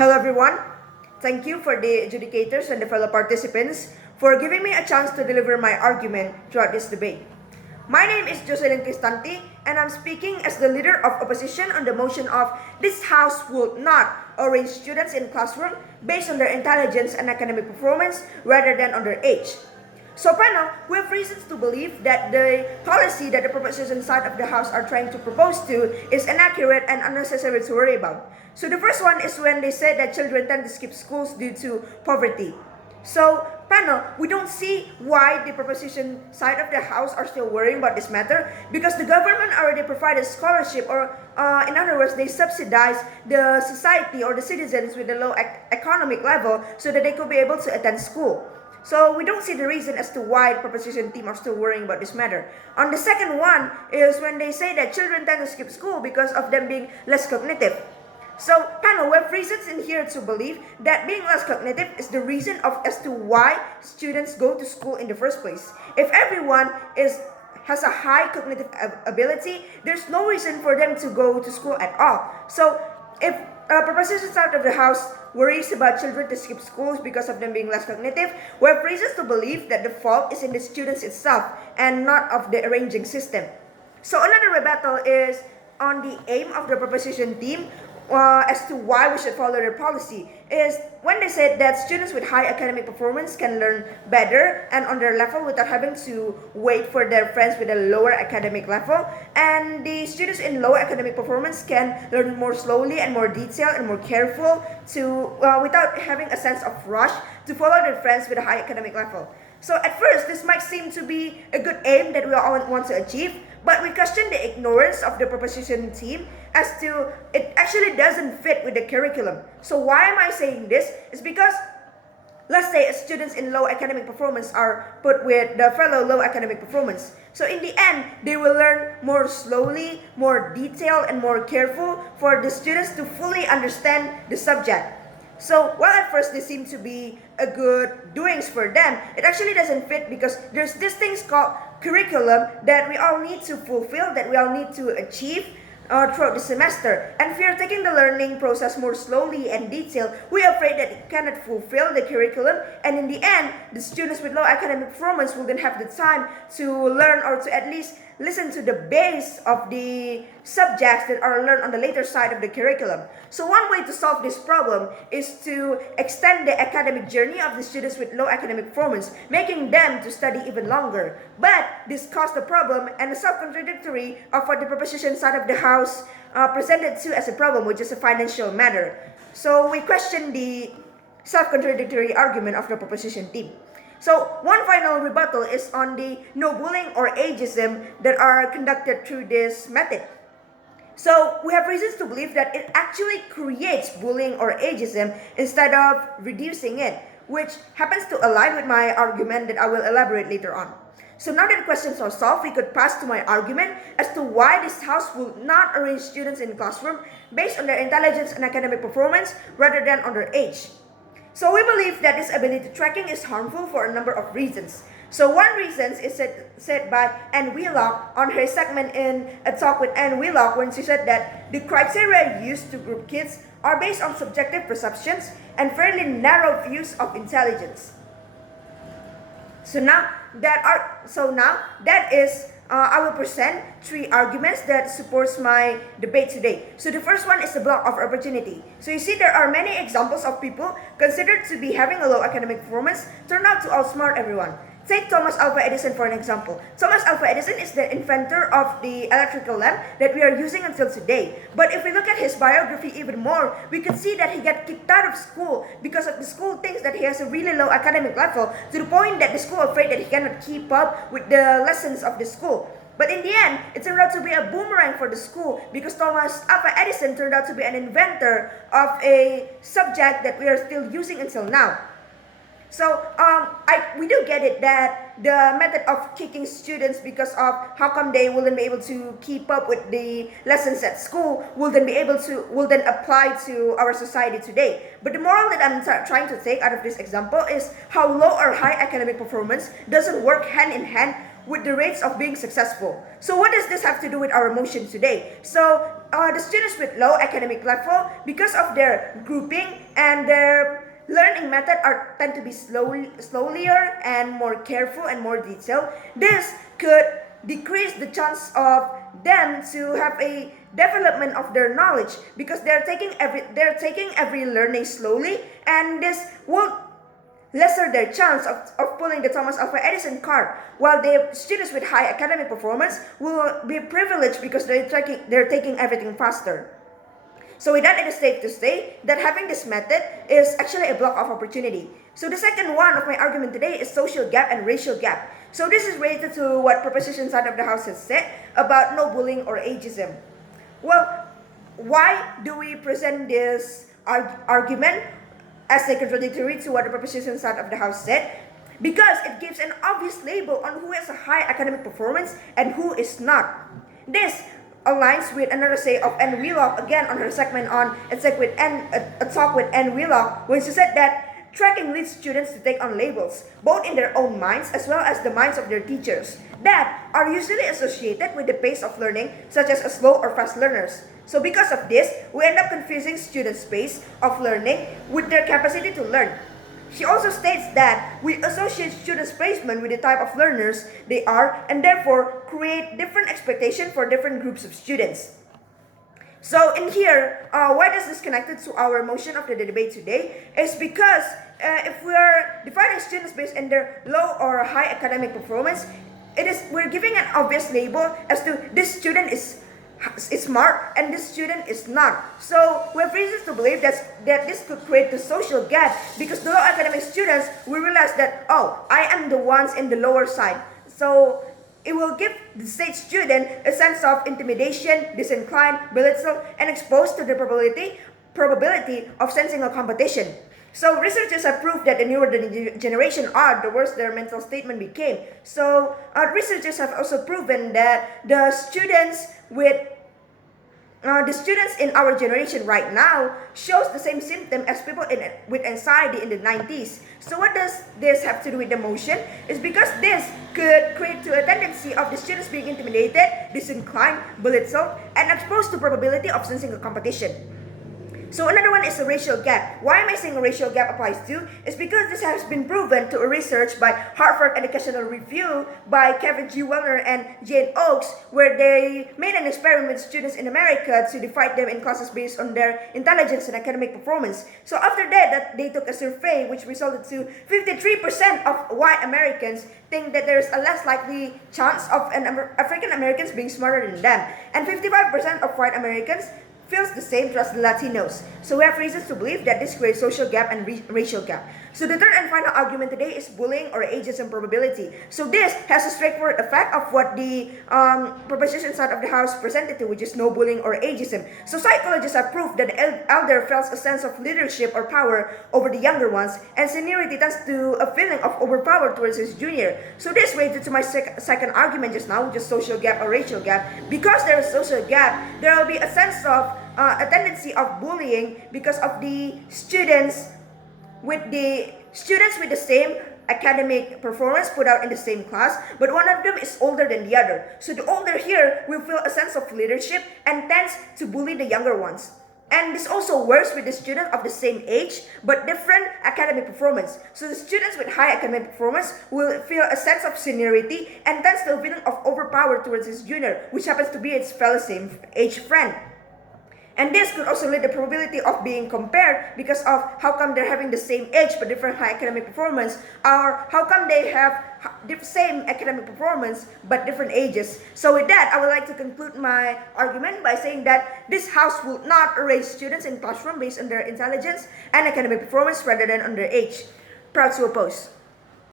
Hello everyone. Thank you for the adjudicators and the fellow participants for giving me a chance to deliver my argument throughout this debate. My name is JOCELYN Kristante and I'm speaking as the leader of opposition on the motion of this House would not arrange students in classroom based on their intelligence and academic performance rather than on their age. So panel, we have reasons to believe that the policy that the proposition side of the House are trying to propose to is inaccurate and unnecessary to worry about. So the first one is when they said that children tend to skip schools due to poverty. So panel, we don't see why the proposition side of the House are still worrying about this matter because the government already provided scholarship or in other words, they subsidize the society or the citizens with a low economic level so that they could be able to attend school. So we don't see the reason as to why the proposition team are still worrying about this matter. On the second one is when they say that children tend to skip school because of them being less cognitive. So panel, we have reasons in here to believe that being less cognitive is the reason as to why students go to school in the first place. If everyone has a high cognitive ability, there's no reason for them to go to school at all. So if propositions out of the House worries about children to skip schools because of them being less cognitive, we have reasons to believe that the fault is in the students itself and not of the arranging system. So another rebuttal is on the aim of the proposition team as to why we should follow their policy is when they said that students with high academic performance can learn better and on their level without having to wait for their friends with a lower academic level, and the students in low academic performance can learn more slowly and more detailed and more careful to without having a sense of rush to follow their friends with a high academic level. So at first, this might seem to be a good aim that we all want to achieve, but we question the ignorance of the proposition team as to it actually doesn't fit with the curriculum. So why am I saying this? It's because let's say students in low academic performance are put with the fellow low academic performance. So in the end, they will learn more slowly, more detailed, and more careful for the students to fully understand the subject. So while at first this seemed to be a good doings for them, it actually doesn't fit because there's this things called curriculum that we all need to fulfill, that we all need to achieve throughout the semester. And if we are taking the learning process more slowly and detailed, we are afraid that it cannot fulfill the curriculum, and in the end, the students with low academic performance will then have the time to learn or to at least listen to the base of the subjects that are learned on the later side of the curriculum. So one way to solve this problem is to extend the academic journey of the students with low academic performance, making them to study even longer. But this caused the problem and the self-contradictory of what the proposition side of the House presented to as a problem, which is a financial matter. So we question the self-contradictory argument of the proposition team. So one final rebuttal is on the no bullying or ageism that are conducted through this method. So we have reasons to believe that it actually creates bullying or ageism instead of reducing it, which happens to align with my argument that I will elaborate later on. So now that the questions are solved, we could pass to my argument as to why this House will not arrange students in classroom based on their intelligence and academic performance rather than on their age. So we believe that this ability tracking is harmful for a number of reasons. So one reason is said by Anne Wheelock on her segment in A Talk with Anne Wheelock when she said that the criteria used to group kids are based on subjective perceptions and fairly narrow views of intelligence. I will present three arguments that supports my debate today. So the first one is the block of opportunity. So you see there are many examples of people considered to be having a low academic performance turn out to outsmart everyone. Take Thomas Alva Edison for an example. Thomas Alva Edison is the inventor of the electrical lamp that we are using until today. But if we look at his biography even more, we can see that he got kicked out of school because of the school thinks that he has a really low academic level to the point that the school is afraid that he cannot keep up with the lessons of the school. But in the end, it turned out to be a boomerang for the school because Thomas Alva Edison turned out to be an inventor of a subject that we are still using until now. So we do get it that the method of kicking students because of how come they wouldn't be able to keep up with the lessons at school will then apply to our society today. But the moral that I'm trying to take out of this example is how low or high academic performance doesn't work hand in hand with the rates of being successful. So what does this have to do with our motion today? So the students with low academic level, because of their grouping and their learning method tend to be slower and more careful and more detailed. This could decrease the chance of them to have a development of their knowledge because they're taking every learning slowly, and this will lesser their chance of pulling the Thomas Alva Edison card, while the students with high academic performance will be privileged because they're taking everything faster. So with that, it is safe to say that having this method is actually a block of opportunity. So the second one of my argument today is social gap and racial gap. So this is related to what proposition side of the house has said about no bullying or ageism. Well, why do we present this argument as a contradictory to what the proposition side of the house said? Because it gives an obvious label on who has a high academic performance and who is not. This aligns with another say of Anne Wheelock, again on her segment on a talk with Anne Wheelock, when she said that tracking leads students to take on labels, both in their own minds as well as the minds of their teachers, that are usually associated with the pace of learning, such as a slow or fast learners. So because of this, we end up confusing students' pace of learning with their capacity to learn. She also states that we associate students' placement with the type of learners they are, and therefore create different expectations for different groups of students. So in here, why does this connected to our motion of the debate today is because if we are defining students based on their low or high academic performance, we're giving an obvious label as to this student is smart and this student is not. So we have reasons to believe that this could create the social gap, because the low academic students will realize that, oh, I am the ones in the lower side. So it will give the state student a sense of intimidation, disinclined, belittled, and exposed to the probability of sensing a competition. So researchers have proved that the newer the generation are, the worse their mental statement became. So researchers have also proven that the students in our generation right now shows the same symptom as people with anxiety in the 90s. So what does this have to do with the motion? It's because this could create a tendency of the students being intimidated, disinclined, belittled, and exposed to probability of sensing a competition. So another one is a racial gap. Why am I saying a racial gap applies to? It's because this has been proven to a research by Harvard Educational Review by Kevin G. Wellner and Jane Oakes, where they made an experiment with students in America to divide them in classes based on their intelligence and academic performance. So after that they took a survey which resulted to 53% of white Americans think that there's a less likely chance of African Americans being smarter than them, and 55% of white Americans feels the same as the Latinos. So we have reasons to believe that this creates social gap and racial gap. So the third and final argument today is bullying or ageism probability. So this has a straightforward effect of what the proposition side of the house presented to, which is no bullying or ageism. So psychologists have proved that the elder feels a sense of leadership or power over the younger ones, and seniority tends to a feeling of overpower towards his junior. So this related to my second argument just now, which is social gap or racial gap. Because there is social gap, there will be a sense of a tendency of bullying because of the students with the same academic performance put out in the same class, but one of them is older than the other. So the older here will feel a sense of leadership and tends to bully the younger ones. And this also works with the student of the same age but different academic performance. So the students with high academic performance will feel a sense of seniority and tends to a feeling of overpower towards his junior, which happens to be its fellow same age friend. And this could also lead the probability of being compared because of how come they're having the same age but different high academic performance, or how come they have the same academic performance but different ages. So with that, I would like to conclude my argument by saying that this house will not arrange students in classroom based on their intelligence and academic performance rather than on their age. Proud to oppose.